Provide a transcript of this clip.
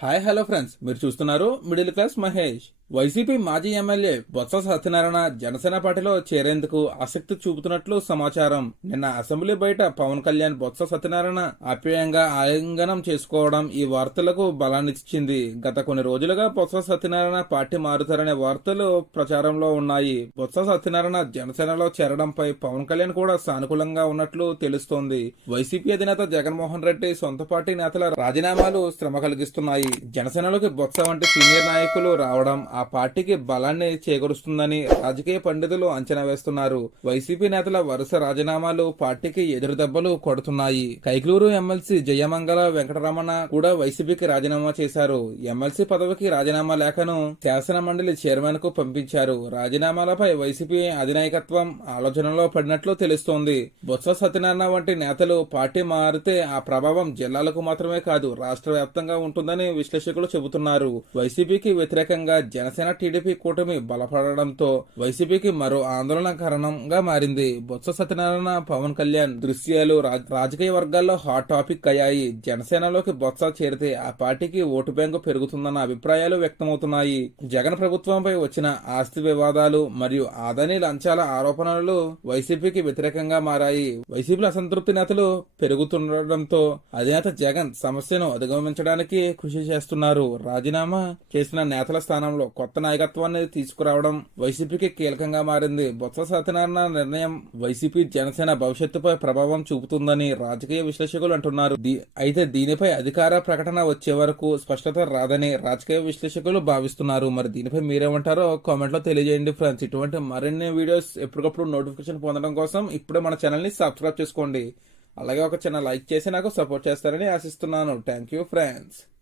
Hi hello friends. మీరు చూస్తున్నారు middle class Mahesh. YCP మాజీ ఎమ్మెల్యే బొత్స సత్యనారాయణ జనసేన పార్టీలో చేరేందుకు ఆసక్తి చూపుతున్నట్లు సమాచారం. నిన్న అసెంబ్లీ బయట పవన్ కళ్యాణ్ బొత్స సత్యనారాయణ ఆప్యాయంగా ఆలింగనం చేసుకోవడం ఈ వార్తలకు బలాన్నిచ్చింది. గత కొన్ని రోజులుగా బొత్స సత్యనారాయణ పార్టీ మారుతారనే వార్తలు ప్రచారంలో ఉన్నాయి. బొత్స సత్యనారాయణ జనసేనలో చేరడంపై పవన్ కళ్యాణ్ కూడా సానుకూలంగా ఉన్నట్లు తెలుస్తోంది. వైసీపీ అధినేత జగన్మోహన్ రెడ్డి సొంత పార్టీ నేతల రాజీనామాలు శ్రమ కలిగిస్తున్నాయి. జనసేనలోకి బొత్స వంటి సీనియర్ నాయకులు రావడం ఆ పార్టీకి బలాన్ని చేకూరుస్తుందని రాజకీయ పండితులు అంచనా వేస్తున్నారు. వైసీపీ నేతల వరుస రాజీనామాలు పార్టీకి ఎదురు దెబ్బలు కొడుతున్నాయి. కైకలూరు ఎమ్మెల్సీ జయమంగళ వెంకటరమణ కూడా వైసీపీకి రాజీనామా చేశారు. ఎమ్మెల్సీ పదవికి రాజీనామా లేఖను శాసన మండలి చైర్మన్కు పంపించారు. రాజీనామాలపై వైసీపీ అధినాయకత్వం ఆలోచనలో పడినట్లు తెలుస్తోంది. బొత్స సత్యనారాయణ వంటి నేతలు పార్టీ మారితే ఆ ప్రభావం జిల్లాలకు మాత్రమే కాదు రాష్ట్ర వ్యాప్తంగా ఉంటుందని విశ్లేషకులు చెబుతున్నారు. వైసీపీకి వ్యతిరేకంగా జనసేన టీడీపీ కూటమి బలపడడంతో వైసీపీకి మరో ఆందోళన కారణంగా మారింది. బొత్స సత్యనారాయణ పవన్ కళ్యాణ్ దృశ్యాలు రాజకీయ వర్గాల్లో హాట్ టాపిక్ అయ్యాయి. జనసేనలోకి బొత్స చేరితే ఆ పార్టీకి ఓటు బ్యాంకు పెరుగుతుందన్న అభిప్రాయాలు వ్యక్తమవుతున్నాయి. జగన్ ప్రభుత్వంపై వచ్చిన ఆస్తి వివాదాలు మరియు ఆదాని లంచాల ఆరోపణలు వైసీపీకి వ్యతిరేకంగా మారాయి. వైసీపీ అసంతృప్తి నేతలు పెరుగుతుండటంతో అధినేత జగన్ సమస్యను అధిగమించడానికి కృషి చేస్తున్నారు. రాజీనామా చేసిన నేతల స్థానంలో కొత్త నాయకత్వాన్ని తీసుకురావడం వైసీపీకి కీలకంగా మారింది. బొత్స సత్యనారాయణ నిర్ణయం వైసీపీ జనసేన భవిష్యత్తుపై ప్రభావం చూపుతుందని రాజకీయ విశ్లేషకులు అంటున్నారు. దీ- అయితే దీనిపై అధికార ప్రకటన వచ్చే వరకు స్పష్టత రాదని రాజకీయ విశ్లేషకులు భావిస్తున్నారు. మరి దీనిపై మీరేమంటారో కామెంట్లో తెలియజేయండి ఫ్రెండ్స్. ఇటువంటి మరిన్ని వీడియోస్ ఎప్పటికప్పుడు నోటిఫికేషన్ పొందడం కోసం ఇప్పుడే మన ఛానల్ని సబ్స్క్రైబ్ చేసుకోండి. అలాగే ఒక చిన్న లైక్ చేసి నాకు సపోర్ట్ చేస్తారని ఆశిస్తున్నాను. Thank you friends.